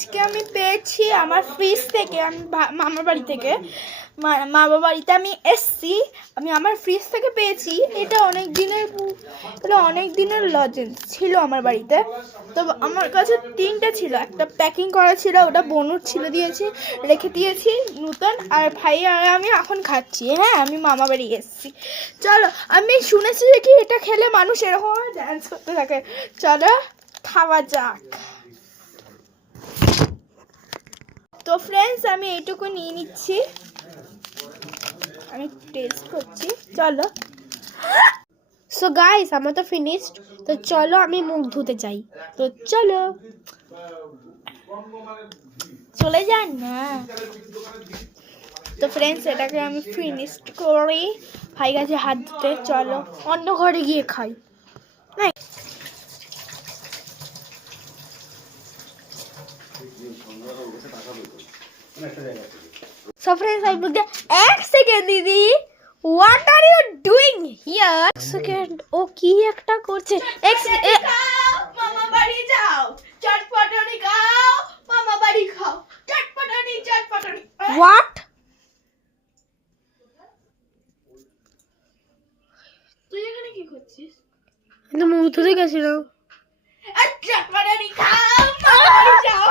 আজকে আমি পেয়েছি আমার ফ্রিজ থেকে, আমি মামার বাড়ি থেকে, মামা বাড়িতে আমি এসছি, আমি আমার ফ্রিজ থেকে পেয়েছি। এটা অনেক দিনের লজেন্স ছিল আমার বাড়িতে। তো আমার কাছে 3টে ছিল, একটা প্যাকিং করা ছিল, ওটা বনুর ছিল দিয়েছি, রেখে দিয়েছি নূতন, আর ভাই আর আমি এখন খাচ্ছি। হ্যাঁ, আমি মামা বাড়ি এসেছি। চলো, আমি শুনেছি যে কি এটা খেলে মানুষ এরকম ডান্স করতে থাকে। চলো খাওয়া যাক। তো ফ্রেন্ডস, আমি এইটুকু নিয়ে নিচ্ছি, আমি টেস্ট করছি। চলো। সো গাইস, আমার তো ফিনিশড। তো চলো আমি মুখ ধুতে চাই। তো চলো। চলে যান না। তো ফ্রেন্ডস, এটাকে আমি ফিনিশড করি, ভাই কাছে হাত দিতে। চলো অন্য ঘরে গিয়ে খাই। So friends, I booked এক সেকেন্ড দিদি, what are you doing here? এক সেকেন্ড, ও কি একটা করছে। মামা বাড়ি যাও, চটপটানি খাও, মামা বাড়ি খাও, চটপটানি। হোয়াট? তুই এখানে কি করছিস? আমি মুখ ধুতে গেছিলাম। চটপটানি খাও, মামা বাড়ি যাও।